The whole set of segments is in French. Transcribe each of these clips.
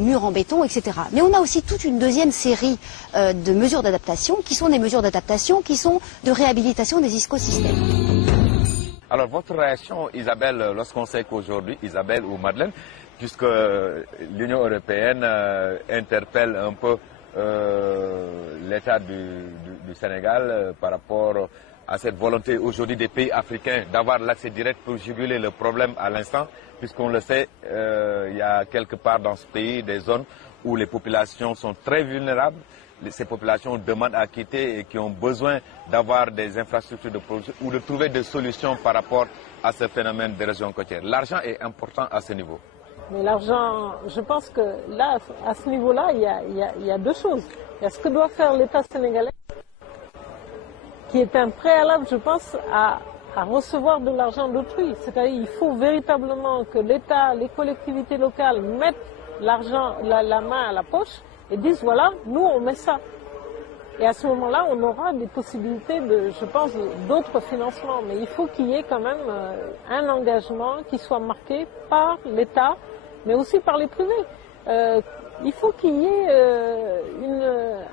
murs en béton, etc. Mais on a aussi toute une deuxième série de mesures d'adaptation, qui sont des mesures d'adaptation qui sont de réhabilitation des écosystèmes. Alors votre réaction, Isabelle, lorsqu'on sait qu'aujourd'hui, Isabelle ou Madeleine, puisque l'Union européenne interpelle un peu l'État du Sénégal par rapport à cette volonté aujourd'hui des pays africains d'avoir l'accès direct pour juguler le problème à l'instant, puisqu'on le sait, il y a quelque part dans ce pays des zones où les populations sont très vulnérables. Ces populations demandent à quitter et qui ont besoin d'avoir des infrastructures de production ou de trouver des solutions par rapport à ce phénomène des régions côtières. L'argent est important à ce niveau. Mais l'argent, je pense que là, à ce niveau-là, il y a deux choses. Il y a ce que doit faire l'État sénégalais, qui est un préalable, je pense, à recevoir de l'argent d'autrui. C'est-à-dire qu'il faut véritablement que l'État, les collectivités locales mettent l'argent, la main à la poche et disent voilà, nous on met ça. Et à ce moment-là, on aura des possibilités, je pense, d'autres financements. Mais il faut qu'il y ait quand même un engagement qui soit marqué par l'État, mais aussi par les privés. Il faut qu'il y ait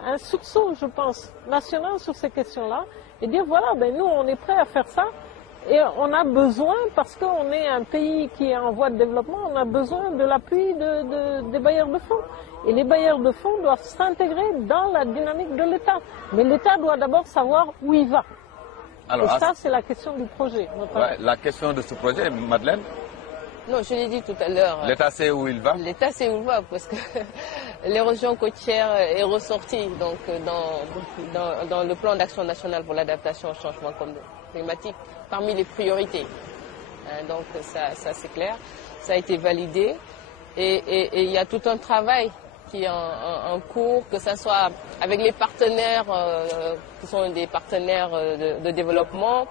un sursaut, je pense, national sur ces questions-là, et dire voilà, ben nous on est prêts à faire ça, et on a besoin, parce qu'on est un pays qui est en voie de développement, on a besoin de l'appui des bailleurs de fonds. Et les bailleurs de fonds doivent s'intégrer dans la dynamique de l'État. Mais l'État doit d'abord savoir où il va. Alors, et ça, c'est la question du projet. Ouais, la question de ce projet, Madeleine? Non, je l'ai dit tout à l'heure. L'État sait où il va? L'État sait où il va, parce que l'érosion côtière est ressortie donc, dans le plan d'action national pour l'adaptation au changement climatique parmi les priorités. Donc ça c'est clair, ça a été validé. Et il y a tout un travail qui est en cours, que ce soit avec les partenaires qui sont des partenaires de développement,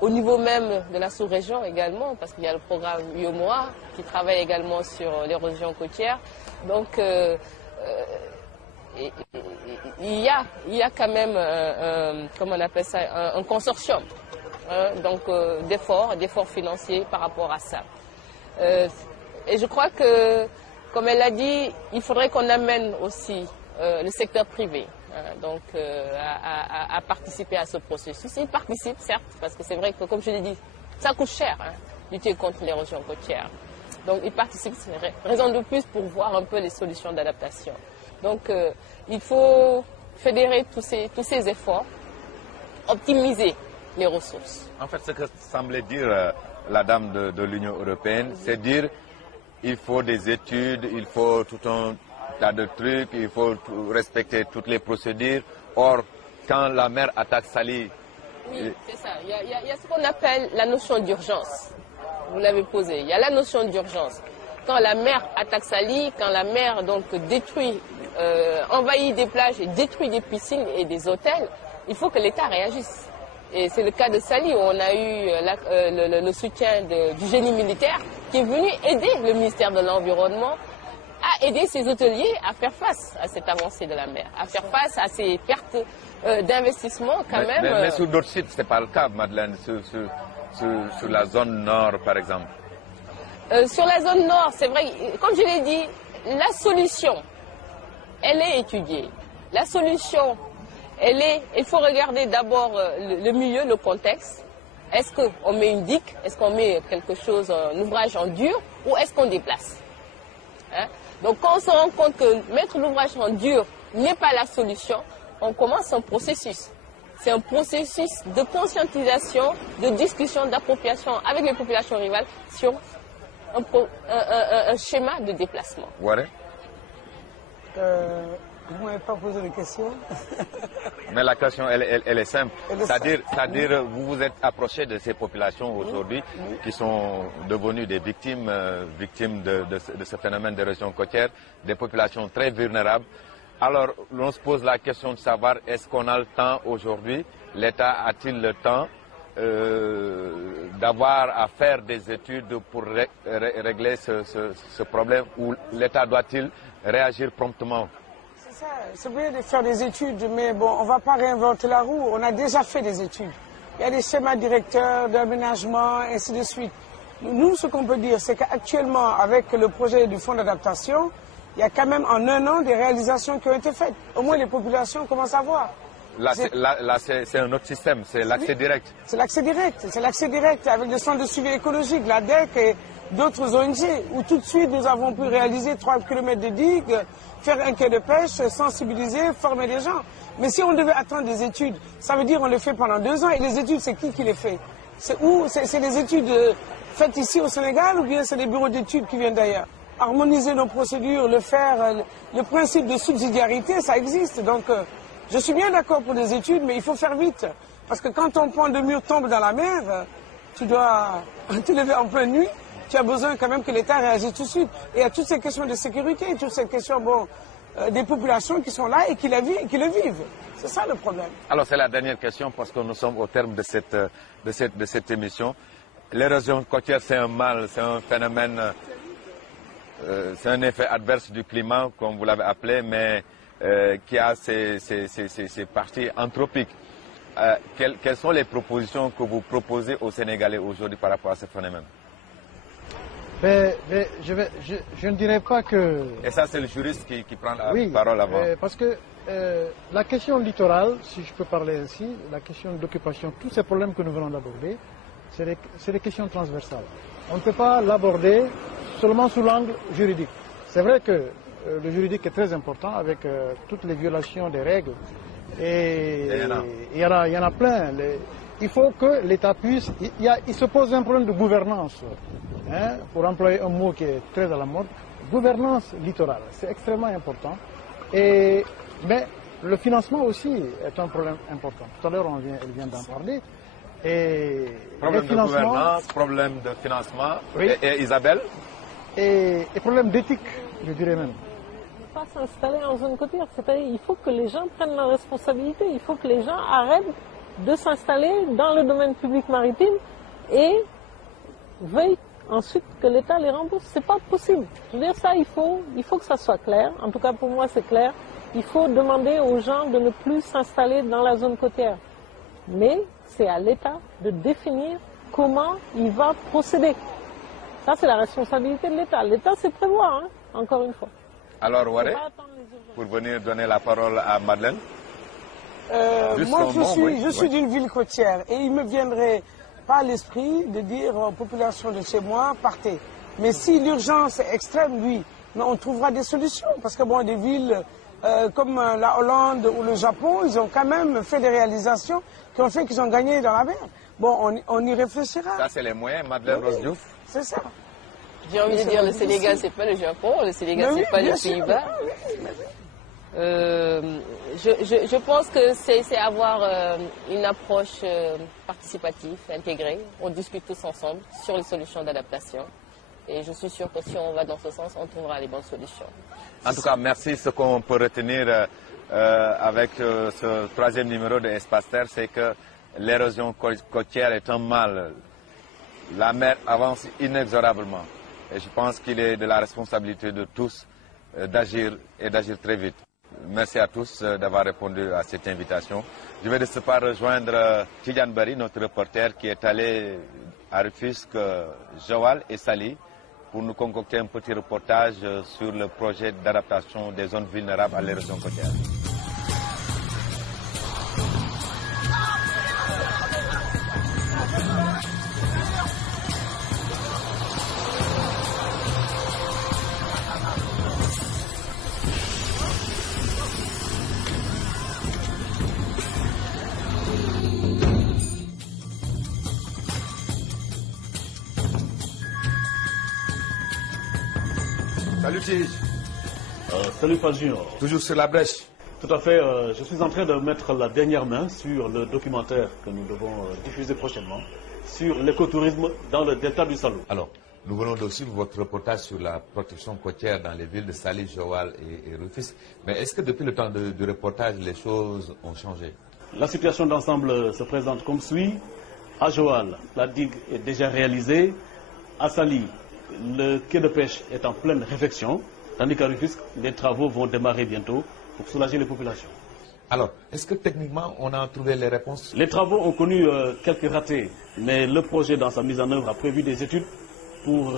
au niveau même de la sous-région également, parce qu'il y a le programme UEMOA qui travaille également sur l'érosion côtière. Donc il y a quand même, comment on appelle ça, un consortium d'efforts financiers par rapport à ça. Et je crois que, comme elle l'a dit, il faudrait qu'on amène aussi le secteur privé à participer à ce processus. Il participe, certes, parce que c'est vrai que, comme je l'ai dit, ça coûte cher, lutter contre l'érosion côtière. Donc il participe, c'est raison de plus pour voir un peu les solutions d'adaptation. Donc il faut fédérer tous ces efforts, optimiser les ressources. En fait, ce que semblait dire la dame de l'Union européenne, c'est dire il faut des études, il faut tout un tas de trucs, il faut respecter toutes les procédures. Or, quand la mer attaque Saly... Oui, c'est ça. Il y a ce qu'on appelle la notion d'urgence. Vous l'avez posé. Il y a la notion d'urgence. Quand la mer attaque Saly, quand la mer donc détruit, envahit des plages et détruit des piscines et des hôtels, il faut que l'État réagisse. Et c'est le cas de Saly où on a eu le soutien du génie militaire qui est venu aider le ministère de l'Environnement à aider ses hôteliers à faire face à cette avancée de la mer, à faire face à ces pertes d'investissement quand même. Mais sur d'autres sites, ce n'est pas le cas, Madeleine, sur la zone nord par exemple. Sur la zone nord, c'est vrai, comme je l'ai dit, la solution, elle est étudiée. La solution, il faut regarder d'abord le milieu, le contexte. Est-ce qu'on met une digue? Est-ce qu'on met quelque chose, un ouvrage en dur, ou est-ce qu'on déplace? Donc quand on se rend compte que mettre l'ouvrage en dur n'est pas la solution, on commence un processus. C'est un processus de conscientisation, de discussion, d'appropriation avec les populations rivales sur un schéma de déplacement. Voilà. Vous ne m'avez pas posé de question. Mais la question, elle est simple. C'est-à-dire, vous vous êtes approché de ces populations aujourd'hui qui sont devenues des victimes de ce phénomène d'érosion côtière, des populations très vulnérables. Alors, on se pose la question de savoir, est-ce qu'on a le temps aujourd'hui, l'État a-t-il le temps d'avoir à faire des études pour régler ce problème, ou l'État doit-il réagir promptement? C'est bien de faire des études, mais bon, on ne va pas réinventer la roue. On a déjà fait des études. Il y a des schémas directeurs d'aménagement, ainsi de suite. Nous, ce qu'on peut dire, c'est qu'actuellement, avec le projet du fonds d'adaptation, il y a quand même en un an des réalisations qui ont été faites. Au moins les populations commencent à voir. Là, c'est un autre système, c'est l'accès direct. C'est l'accès direct avec le centre de suivi écologique, la DEC et d'autres ONG, où tout de suite nous avons pu réaliser 3 km de digues, faire un quai de pêche, sensibiliser, former des gens. Mais si on devait attendre des études, ça veut dire on les fait pendant 2 ans, et les études, c'est qui les fait? C'est où? C'est des études faites ici au Sénégal, ou bien c'est des bureaux d'études qui viennent d'ailleurs? Harmoniser nos procédures, le principe de subsidiarité, ça existe, donc... je suis bien d'accord pour des études, mais il faut faire vite. Parce que quand ton point de mur tombe dans la mer, tu dois te lever en pleine nuit. Tu as besoin quand même que l'État réagisse tout de suite. Et il y a toutes ces questions de sécurité, toutes ces questions des populations qui sont là et qui le vivent. C'est ça le problème. Alors c'est la dernière question parce que nous sommes au terme de cette émission. L'érosion côtière, c'est un mal, c'est un phénomène, c'est un effet adverse du climat, comme vous l'avez appelé, mais... qui a ces parties anthropiques. Quelles sont les propositions que vous proposez aux Sénégalais aujourd'hui par rapport à ce phénomène? Je ne dirais pas que... Et ça, c'est le juriste qui prend la parole avant. Parce que la question littorale, si je peux parler ainsi, la question d'occupation, tous ces problèmes que nous venons d'aborder, c'est des questions transversales. On ne peut pas l'aborder seulement sous l'angle juridique. C'est vrai que le juridique est très important avec toutes les violations des règles. Et il y en a plein. Il faut que l'État puisse... Il se pose un problème de gouvernance, hein, pour employer un mot qui est très à la mode. Gouvernance littorale, c'est extrêmement important. Mais le financement aussi est un problème important. Tout à l'heure, elle vient d'en parler. Problème de gouvernance, problème de financement. Oui. Et Isabelle? Et problème d'éthique, je dirais même. Pas s'installer en zone côtière, c'est-à-dire il faut que les gens prennent leurs responsabilités, il faut que les gens arrêtent de s'installer dans le domaine public maritime et veuillent ensuite que l'État les rembourse. C'est pas possible. Je veux dire ça, il faut que ça soit clair. En tout cas pour moi c'est clair. Il faut demander aux gens de ne plus s'installer dans la zone côtière. Mais c'est à l'État de définir comment il va procéder. Ça c'est la responsabilité de l'État. L'État c'est prévoir, hein, encore une fois. Alors, Waré, pour venir donner la parole à Madeleine. Moi, je suis d'une ville côtière et il ne me viendrait pas à l'esprit de dire aux populations de chez moi, partez. Mais si l'urgence est extrême, oui, on trouvera des solutions. Parce que bon, des villes comme la Hollande ou le Japon, ils ont quand même fait des réalisations qui ont fait qu'ils ont gagné dans la mer. Bon, on y réfléchira. Ça, c'est les moyens, Madeleine Rose-Diouf. C'est ça. J'ai envie de dire, le Sénégal, c'est pas le Japon, le Sénégal, c'est pas les Pays-Bas. Je pense que c'est avoir une approche participative, intégrée. On discute tous ensemble sur les solutions d'adaptation. Et je suis sûre que si on va dans ce sens, on trouvera les bonnes solutions. En tout cas, merci. Ce qu'on peut retenir avec ce 3e numéro de Espace Terre, c'est que l'érosion côtière est un mal. La mer avance inexorablement. Et je pense qu'il est de la responsabilité de tous d'agir et d'agir très vite. Merci à tous d'avoir répondu à cette invitation. Je vais de ce pas rejoindre Tidjane Bari, notre reporter, qui est allé à Rufisque, Joal et Saly pour nous concocter un petit reportage sur le projet d'adaptation des zones vulnérables à l'érosion côtière. Salut Tige. Salut Fal Junior. Toujours sur la brèche. Tout à fait. Je suis en train de mettre la dernière main sur le documentaire que nous devons diffuser prochainement sur l'écotourisme dans le delta du Salou. Alors, nous venons de suivre votre reportage sur la protection côtière dans les villes de Saly, Joal et Rufisque. Mais est-ce que depuis le temps du reportage, les choses ont changé? La situation d'ensemble se présente comme suit. À Joal, la digue est déjà réalisée. À Saly, le quai de pêche est en pleine réfection. Tandis qu'à Rufisque, les travaux vont démarrer bientôt pour soulager les populations. Alors, est-ce que techniquement, on a trouvé les réponses? Les travaux ont connu quelques ratés, mais le projet dans sa mise en œuvre a prévu des études pour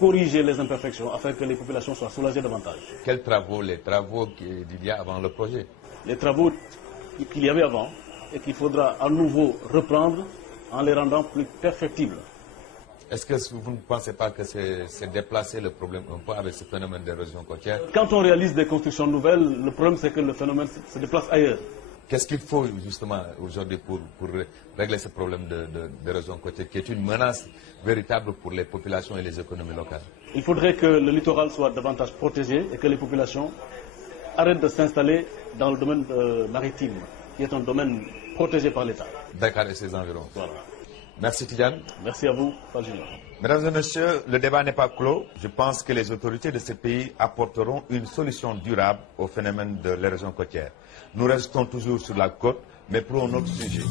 corriger les imperfections afin que les populations soient soulagées davantage. Quels travaux? Les travaux qu'il y a avant le projet? Les travaux qu'il y avait avant et qu'il faudra à nouveau reprendre en les rendant plus perfectibles. Est-ce que vous ne pensez pas que c'est déplacer le problème un peu avec ce phénomène d'érosion côtière? Quand on réalise des constructions nouvelles, le problème c'est que le phénomène se déplace ailleurs. Qu'est-ce qu'il faut justement aujourd'hui pour régler ce problème d'érosion côtière qui est une menace véritable pour les populations et les économies locales? Il faudrait que le littoral soit davantage protégé et que les populations arrêtent de s'installer dans le domaine maritime, qui est un domaine protégé par l'État. Dakar et ses environs. Voilà. Merci Tidiane. Merci à vous, Paul Junior. Mesdames et messieurs, le débat n'est pas clos. Je pense que les autorités de ce pays apporteront une solution durable au phénomène de l'érosion côtière. Nous restons toujours sur la côte, mais pour un autre sujet.